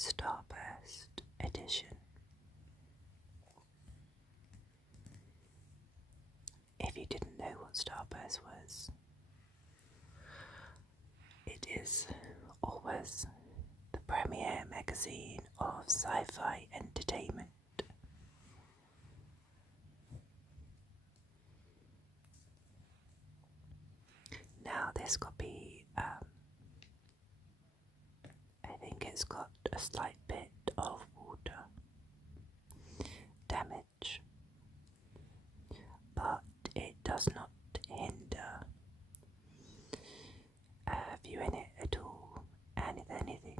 Starburst edition. If you didn't know what Starburst was, it is or was the premier magazine of sci-fi entertainment. Now this copy, I think it's got a slight bit of water damage, but it does not hinder viewing it at all, and if anything,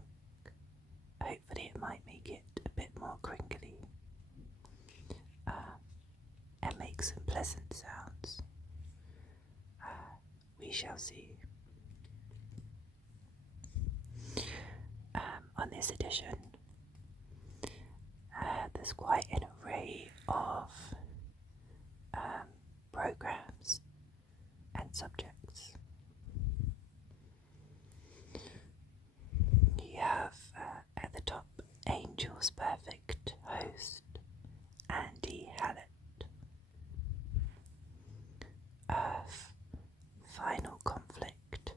hopefully it might make it a bit more crinkly and make some pleasant sounds. We shall see. On this edition, there's quite an array of programs and subjects. You have at the top Angel's Perfect Host, Andy Hallett. Earth, Final Conflict,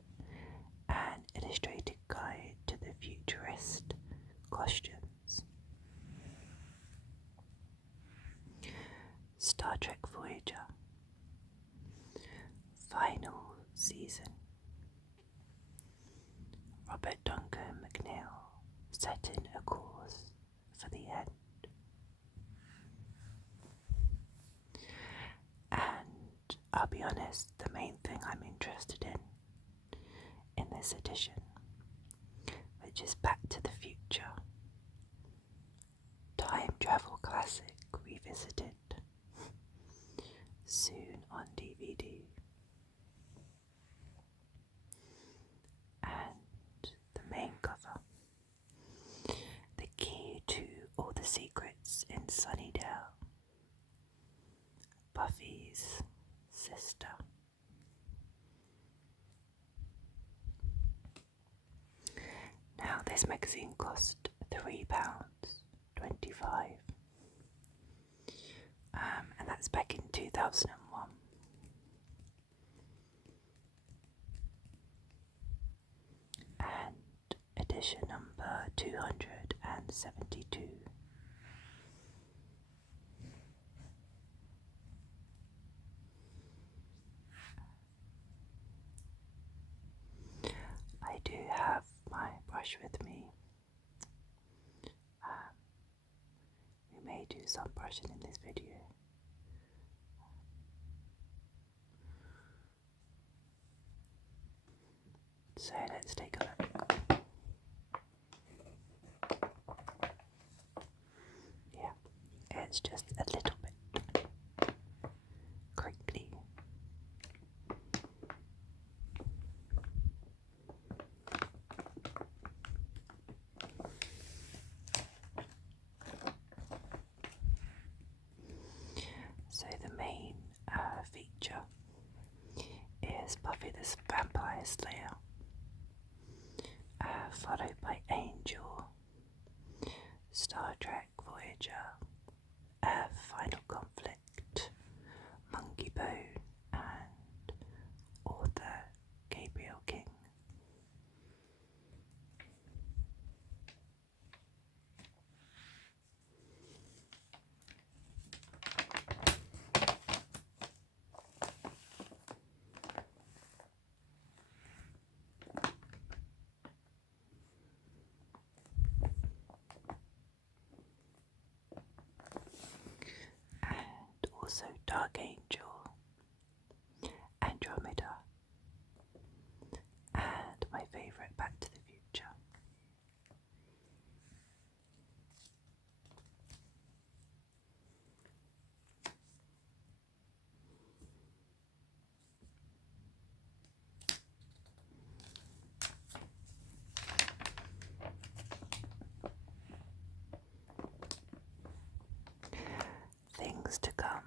an illustrated guide to the futurist questions. Star Trek Voyager, Final Season. Robert Duncan McNeill, setting a course for the end. And I'll be honest, the main thing I'm interested in this edition, which is Back to the Future, Time Travel Classic Revisited, soon on DVD. And the main cover, the key to all the secrets in Sunnydale, Buffy's sister. Now this magazine cost £3.25, and that's back in 2001. And edition number 272. I do have my brush with me. We may do some brushing in this video. So let's take a look. Yeah, it's just a little bit crinkly. So the main feature is Buffy the Vampire Slayer, followed by Angel, Star Trek Voyager, Final Conflict, Monkey Bone, and author Gabriel King. Also Dark Angel, Andromeda, and my favourite, Back to the Future. Things to come.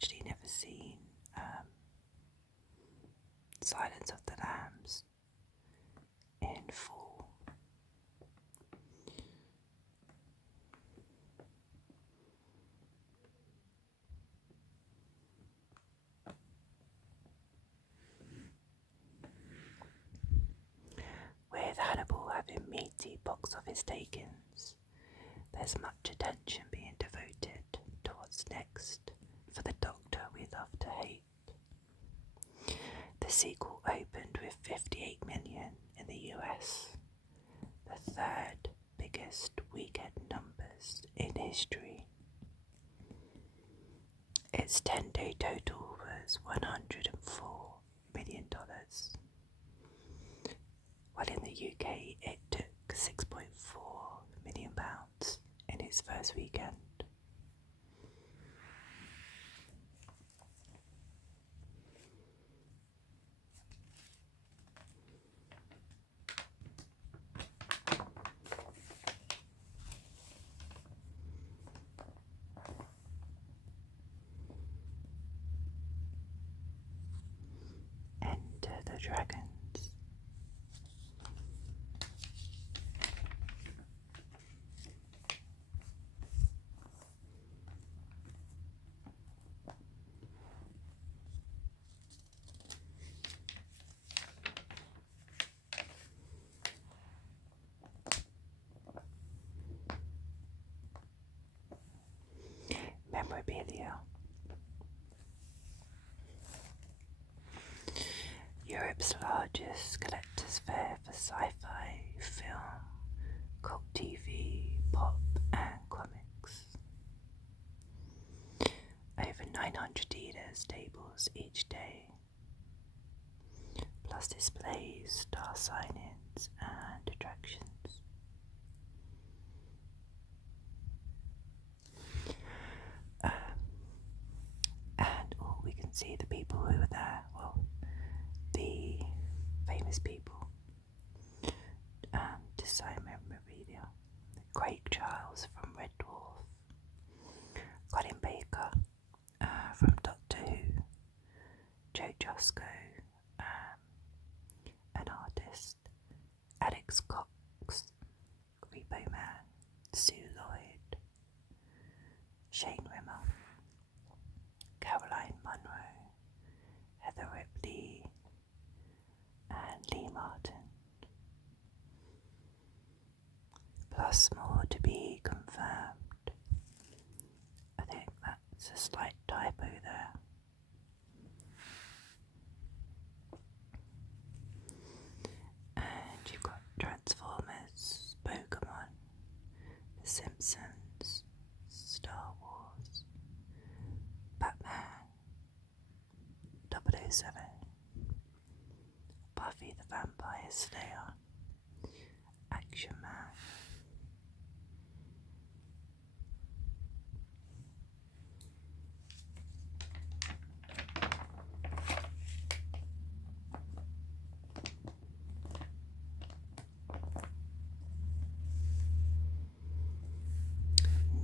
actually never seen Silence of the Lambs in full. With Hannibal having meaty box office takings, there's much attention being devoted to what's next for the Doctor we love to hate. The sequel opened with 58 million in the US, the third biggest weekend numbers in history. Its 10-day total was $104 million, while in the UK it took £6.4 million in its first weekend. Enter the Dragons. Memorabilia. Europe's largest collector's fair for sci-fi, film, cult TV, pop and comics. Over 900 dealers' tables each day, plus displays, star signings and attractions. And we can see the people who were there, well, the famous people, to sign memorabilia. Craig Giles from Red Dwarf, Colin Baker from Doctor Who, Joe Josko, an artist, Alex Cox, Repo Man, Sue Lloyd, Shane Rimmer, Caroline Munro, Heather Ripley, and Lee Martin. Plus more to be confirmed. I think that's a slight typo there. And you've got Transformers, Pokemon, The Simpsons, Star Wars, Batman, 007, Buffy the Vampire Slayer, Action Man.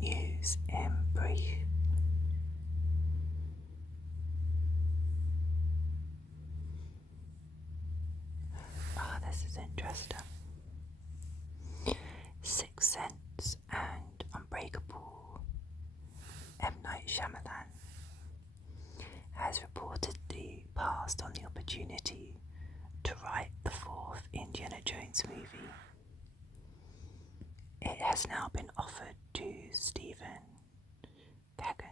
News in brief. This is interesting. Sixth Sense and Unbreakable. M. Night Shyamalan has reportedly passed on the opportunity to write the fourth Indiana Jones movie. It has now been offered to Stephen Caggan.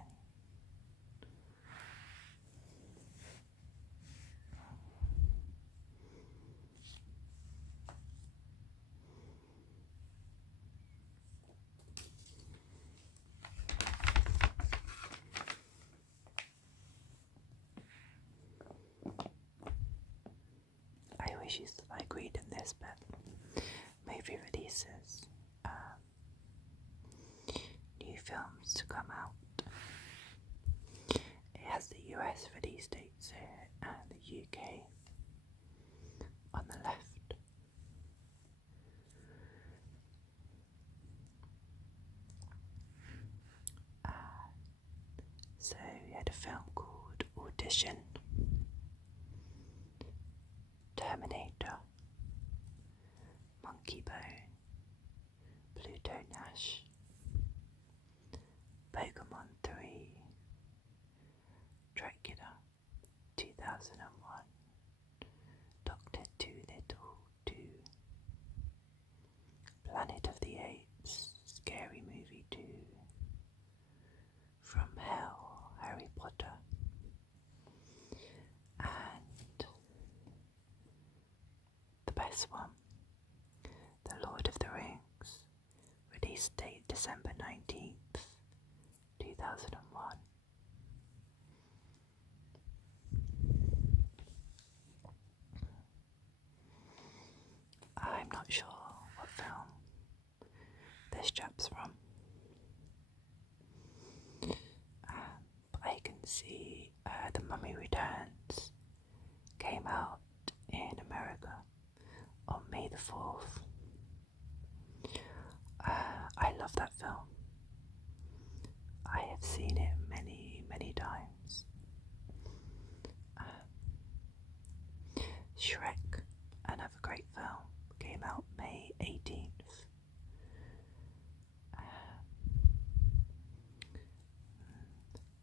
I wish you like reading this, but movie releases, new films to come out. It has the US release dates here and the UK on the left. So we had a film Magician, Terminator, Monkey Bone, Pluto Nash, Pokemon 3, Dracula, 2001, Doctor Dolittle 2, Planet of the Apes, Scary Movie 2, From Hell, Harry Potter, and the best one, The Lord of the Rings, release date December 19th, 2001. I'm not sure what film this chap's from, but I can see The Mummy Returns came out in America on May the 4th. I love that film. I have seen it many, many times. Shrek, another great film, came out May 18th.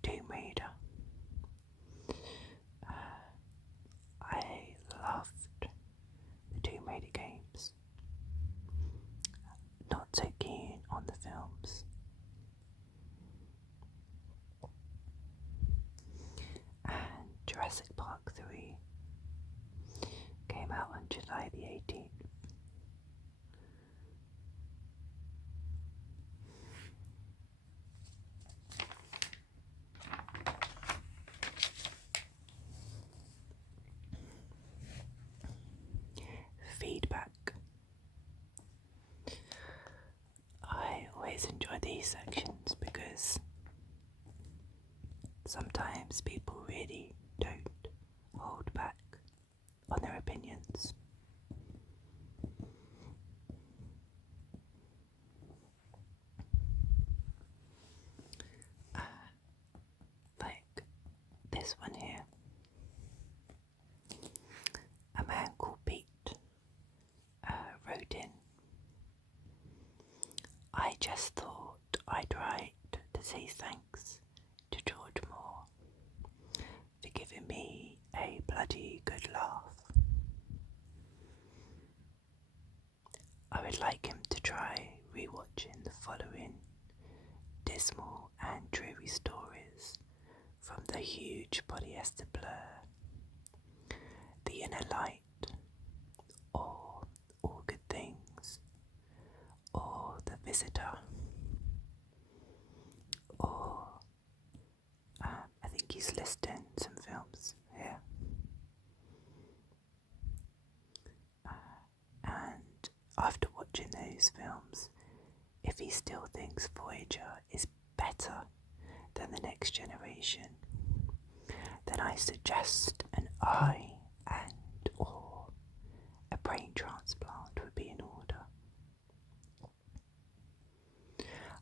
Tomb Raider. I loved the Tomb Raider games. Not so keen on the films. And Jurassic Park 3 came out on July the 18th. Feedback. I always enjoy these sections because sometimes people really don't hold back on their opinions. Like this one here. A man called Pete wrote in, I just thought I'd write to say thanks to George Moore for giving me a bloody good laugh. I would like him to try rewatching the following dismal and dreary stories from the huge polyester blur, The Inner Light, or All Good Things, or The Visitor, or I think he's listing some films here. And after watching those films, if he still thinks Voyager is better than The Next Generation, then I suggest an eye and or a brain transplant would be in order.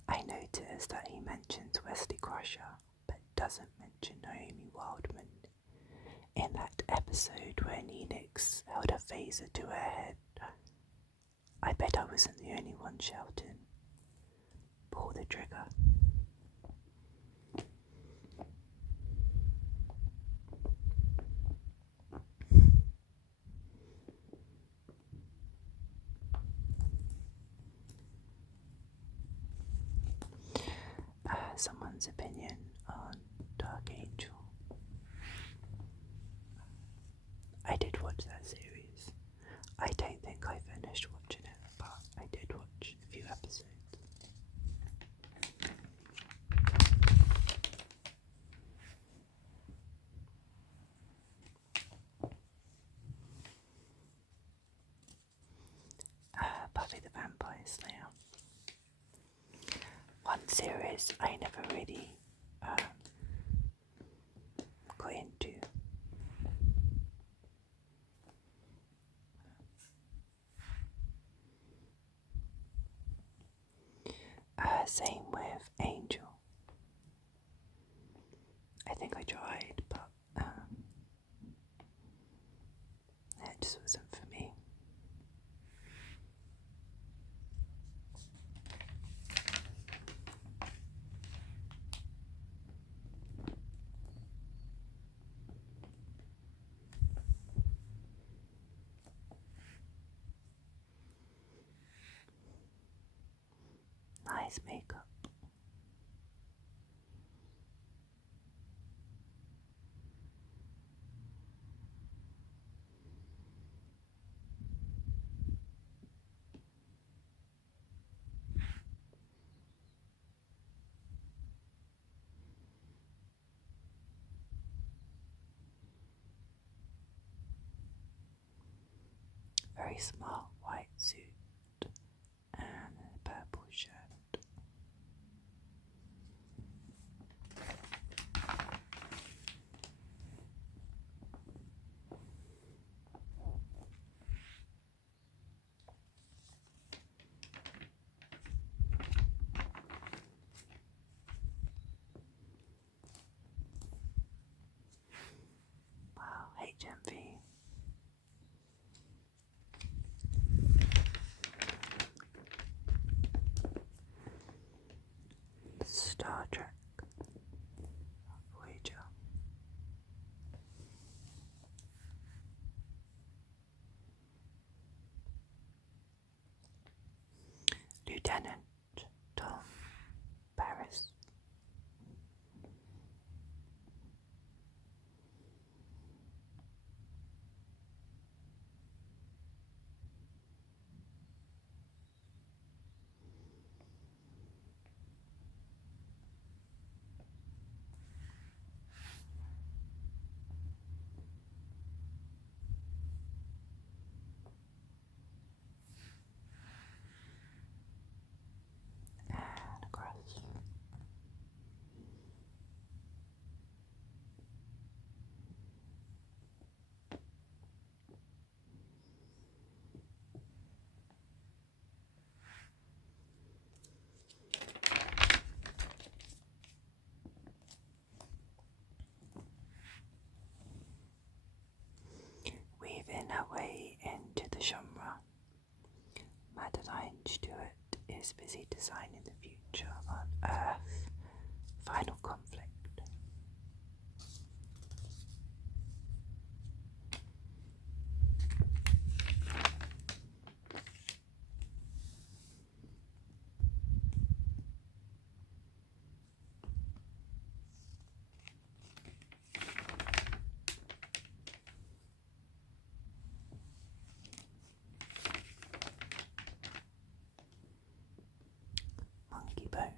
I noticed that he mentions Wesley Crusher, but doesn't mention Naomi Wildman in that episode where Neelix held a phaser to her head. I bet I wasn't the only one shouting, pull the trigger. Someone's opinion on Dark Angel. I did watch that series. I don't think I finished watching it, but I did watch a few episodes. Buffy the Vampire Slayer. One series I never really got into. Same with Angel. I think I tried, but eyes makeup. Very smart white suit and a purple shirt. Wow, HMV. Star Trek Voyager. Lieutenant Tom Paris. And across. Weaving her way into the genre, Madeline Stewart is busy designing the future on Earth. Final conflict. Monkey Bone.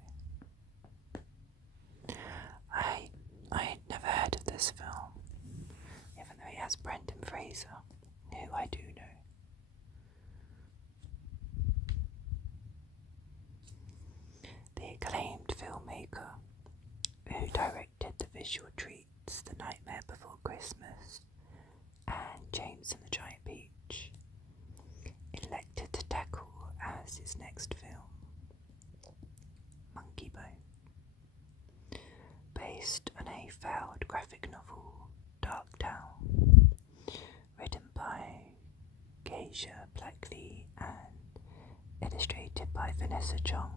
I'd never heard of this film, even though it has Brendan Fraser, who I do know. The acclaimed filmmaker who directed the visual treats The Nightmare Before Christmas and James and the Giant Peach, elected to tackle as his next film Monkey Bone, based on a failed graphic novel, Dark Town, written by Geisha Blackley and illustrated by Vanessa Chong.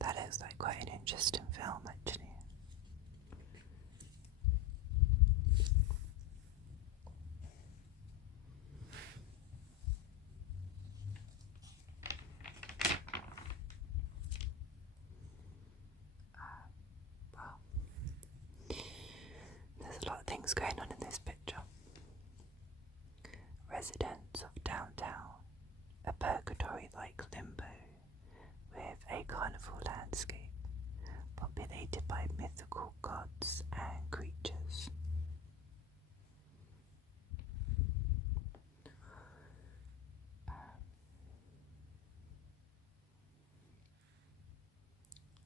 That looks like quite an interesting film, actually. Well, there's a lot of things going on in this picture. Residents of downtown, a purgatory-like limbo with a carnival landscape populated by mythical gods and creatures.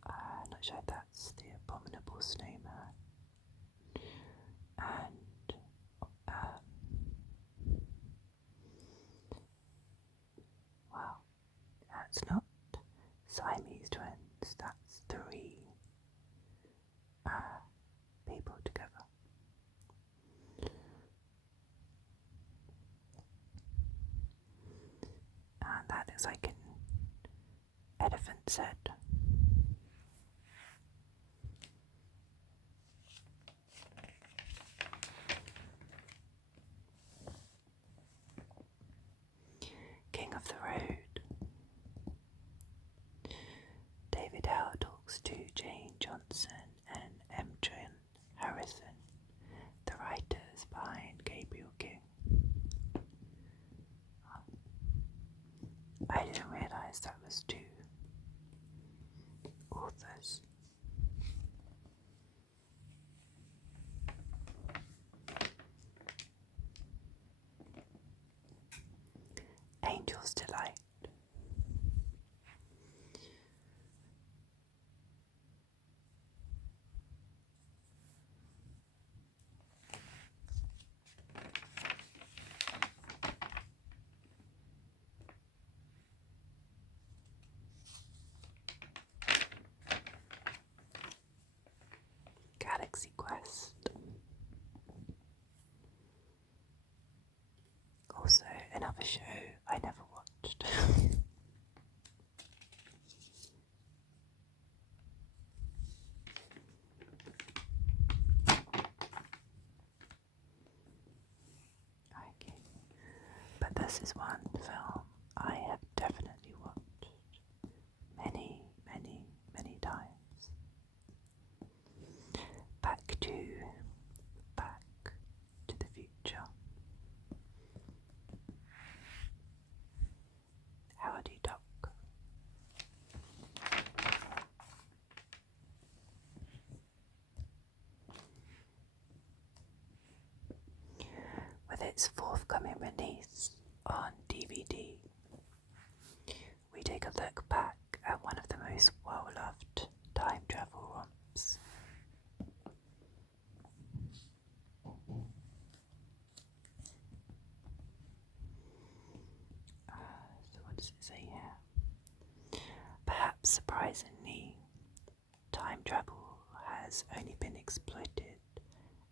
I'm not sure if that's the abominable snowman. And wow, that's not Siamese twins, that's three people together. And that looks like an elephant's head. Rambles delight. Galaxy Quest. Also, another show I never watched. Okay, but this is one film I have definitely watched many, many, many times. Back to the Future. Howdy Duck. With its forthcoming release on DVD, we take a look back at one of the most well-loved time travel romps. So what does it say here? Perhaps surprisingly, time travel has only been exploited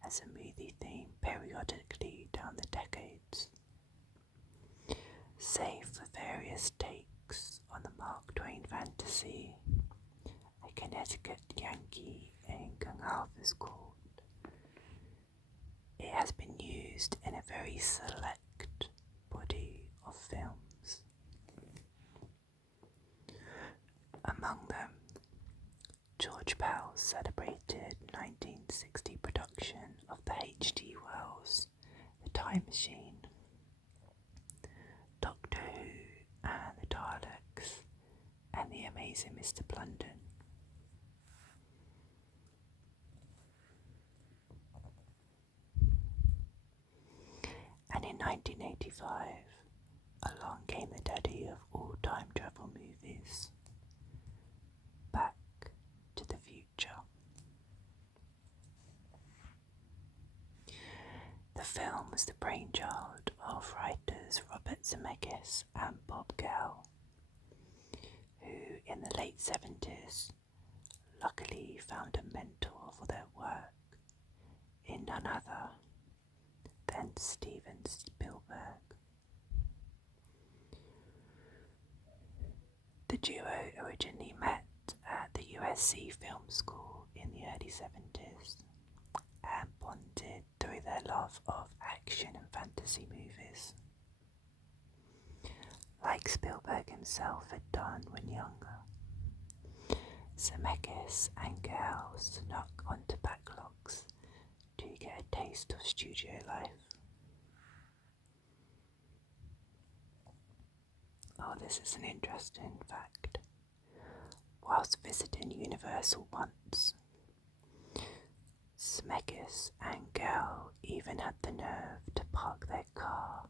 as a movie theme periodically down the decades, save for various takes on the Mark Twain fantasy, A Connecticut Yankee in King Arthur's Court. It has been used in a very select body of films. Among them, George Pell's celebrated 1960 production of the H.G. Wells' The Time Machine, Doctor Who and the Daleks, and The Amazing Mr. Blunden. And in 1985, along came the daddy of all time travel movies, Back to the Future. The film was the brainchild of writers Robert Zemeckis and Bob Gale, who in the late 70s luckily found a mentor for their work in none other than Steven Spielberg. The duo originally met at the USC Film School in the early 70s and bonded through their love of action and fantasy movies, like Spielberg himself had done when younger. Zemeckis and Gale snuck onto backlogs to get a taste of studio life. Oh, this is an interesting fact. Whilst visiting Universal once, Zemeckis and Gale even had the nerve to park their car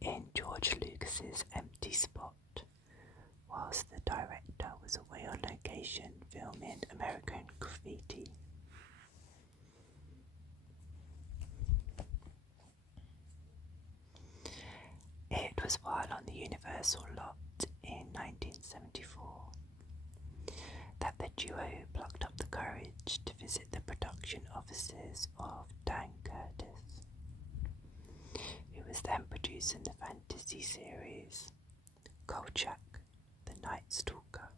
in George Lucas's empty spot whilst the director was away on location filming American Graffiti. It was while on the Universal lot in 1974 that the duo plucked up the courage to visit the production offices of Dan Curtis, who was then producing the fantasy series Kolchak, the Night Stalker.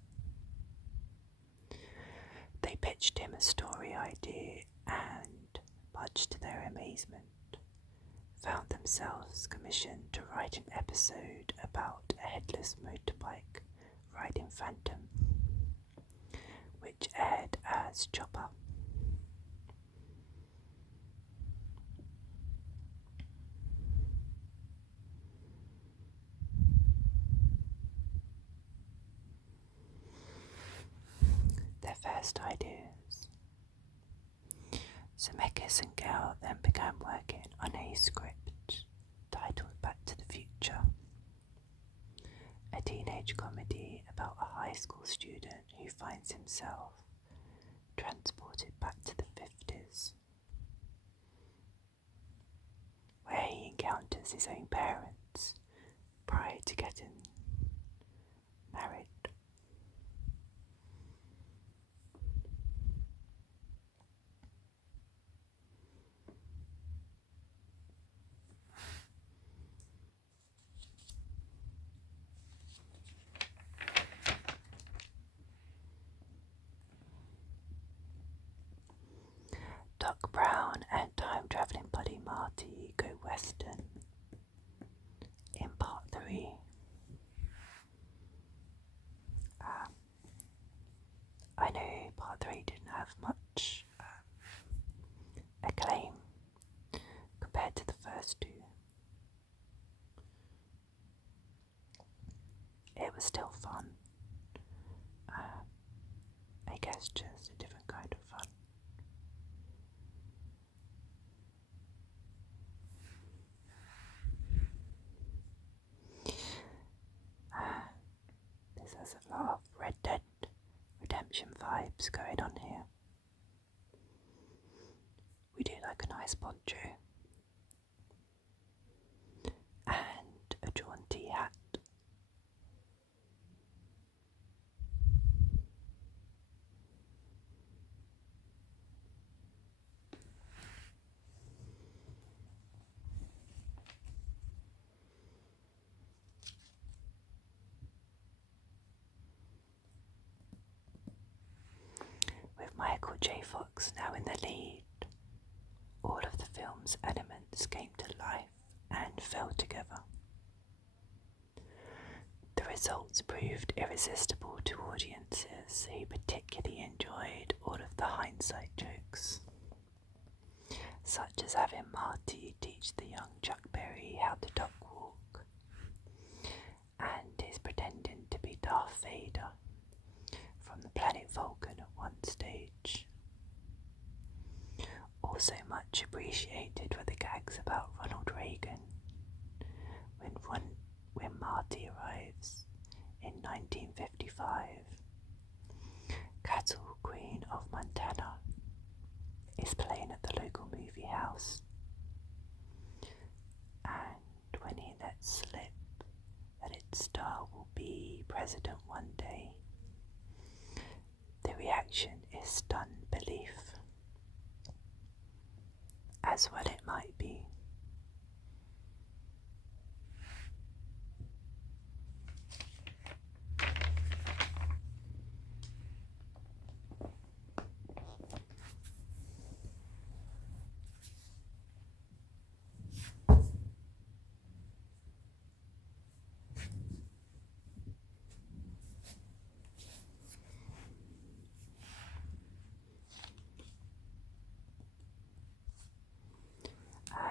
They pitched him a story idea and, much to their amazement, found themselves commissioned to write an episode about a headless motorbike riding phantom, which aired as Chopper. Their first ideas. Zemeckis and Gale then began working on a script titled Back to the Future. a teenage comedy about a high school student who finds himself transported back to the 50s, where he encounters his own parents prior to getting married. Doc Brown and time-travelling buddy Marty go western in part 3. I know part 3 didn't have much acclaim compared to the first 2. It was still fun. I guess just a different kind of fun. This has a lot of Red Dead Redemption vibes going on here. We do like a nice poncho and a jaunty hat. With Michael J. Fox now in the lead, all of the film's elements came to life and fell together. The results proved irresistible to audiences who particularly enjoyed all of the hindsight jokes, such as having Marty teach the young Chuck Berry how to duck walk, and his pretending to be Darth Vader from the planet Vulcan at one stage. Also much appreciated were the gags about Ronald Reagan when Marty arrives in 1955. Cattle Queen of Montana is playing at the local movie house, and when he lets slip that its star will be president one day, the reaction is stunned belief, as well it might be.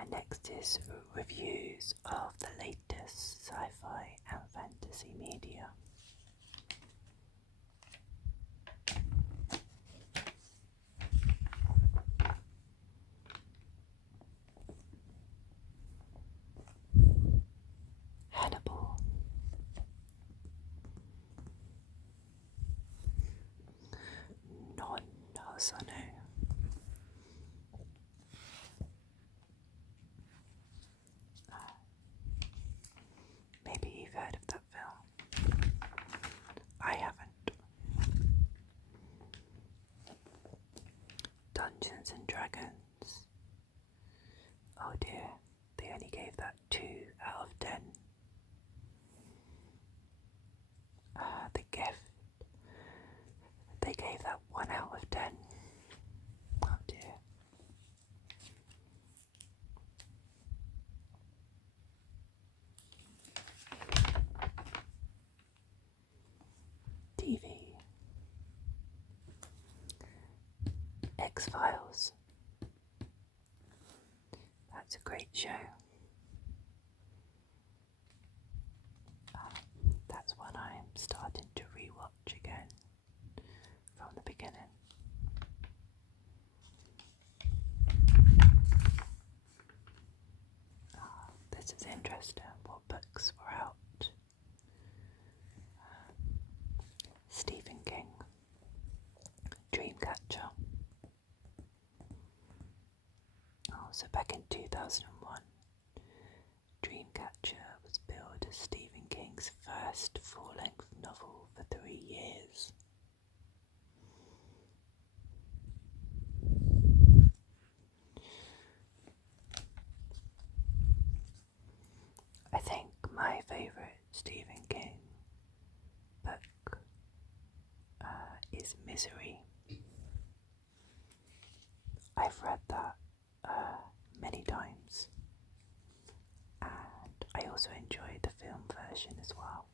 Next is reviews of the latest sci-fi and fantasy media. Hannibal. Non Hasano. Maybe you've heard of that film. I haven't. Dungeons and Dragons. Oh dear, they only gave that 2 out of 10. The Gift. They gave that 1 out of 10. Oh dear. TV. X-Files. That's a great show. That's one I'm starting to rewatch again from the beginning. This is interesting. What books were out 2001, Dreamcatcher was billed as Stephen King's first full-length novel for 3 years. I think my favourite Stephen King book is Misery. I've read that many times, and I also enjoyed the film version as well.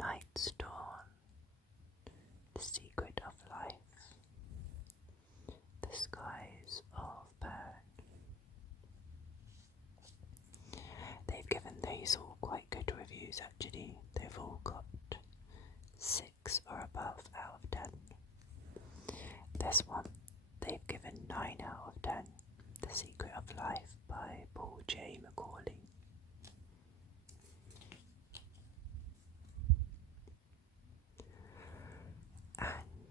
Night's Dawn, The Secret of Life, The Skies of Bern. They've given these all quite good reviews actually. They've all got 6 or above out of 10. This one they've given 9 out of 10. The Secret of Life by Paul J. McCauley. And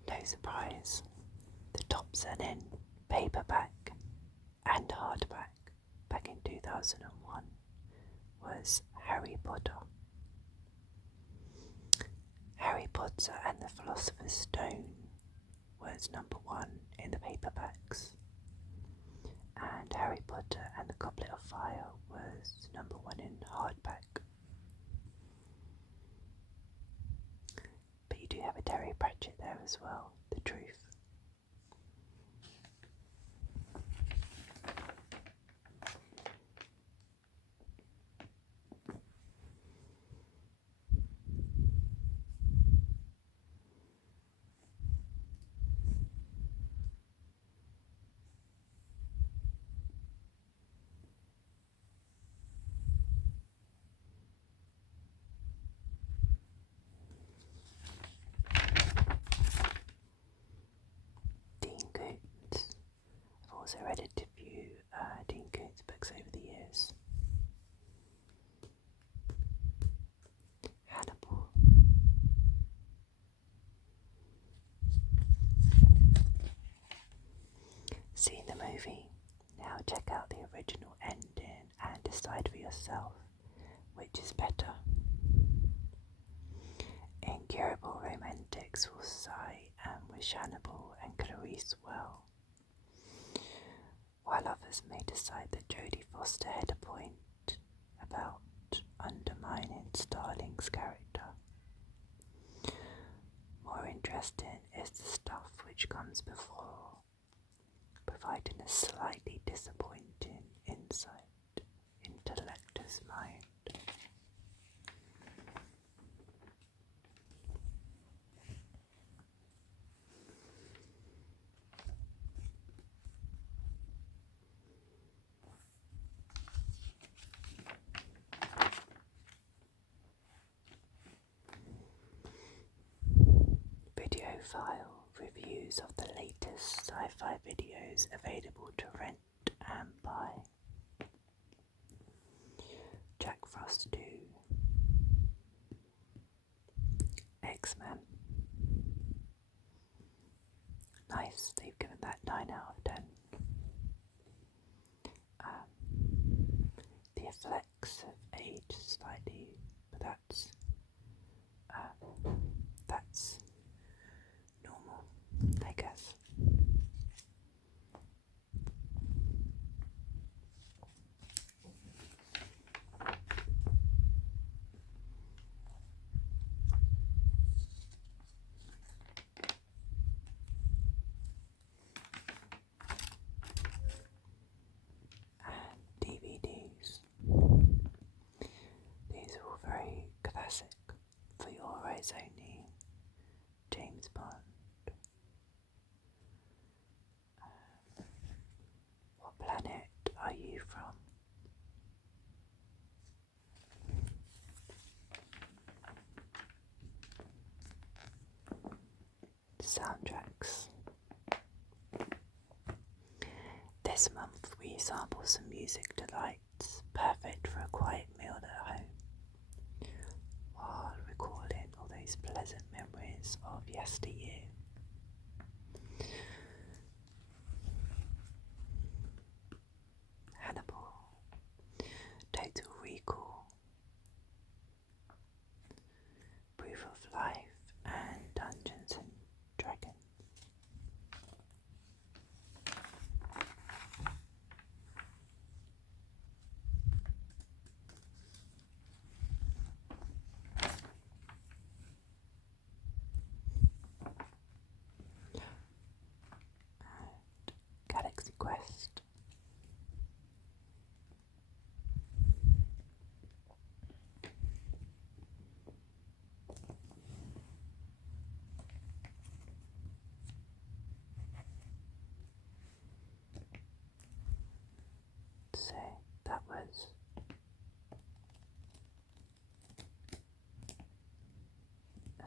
no surprise, the top-selling paperback and hardback back in 2001 was Harry Potter. Harry Potter and the Philosopher's Stone was number 1 in the paperbacks, and Harry Potter and the Goblet of Fire was number 1 in hardback. But you do have a Terry Pratchett there as well, The Truth. I've also read a few Dean Koontz books over the years. Hannibal. Seen the movie? Now check out the original ending and decide for yourself which is better. Incurable romantics will sigh and wish Hannibal and Clarice well, while others may decide that Jodie Foster had a point about undermining Starling's character. More interesting is the stuff which comes before, providing a slightly disappointing insight into Lecter's mind. File reviews of the latest sci-fi videos available to rent and buy. Jack Frost 2, X-Men. Nice, they've given that 9 out of 10. The effects have aged slightly, but that's normal, I guess. And DVDs. These are all very classic. For Your Eyes Only, James Bond. What planet are you from? Soundtracks. This month we sample some music delights, perfect for a quiet meal at home, while recalling all those pleasant memories of yesteryear.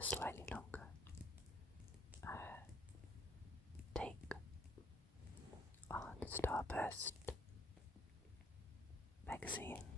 slightly longer take on Starburst magazine.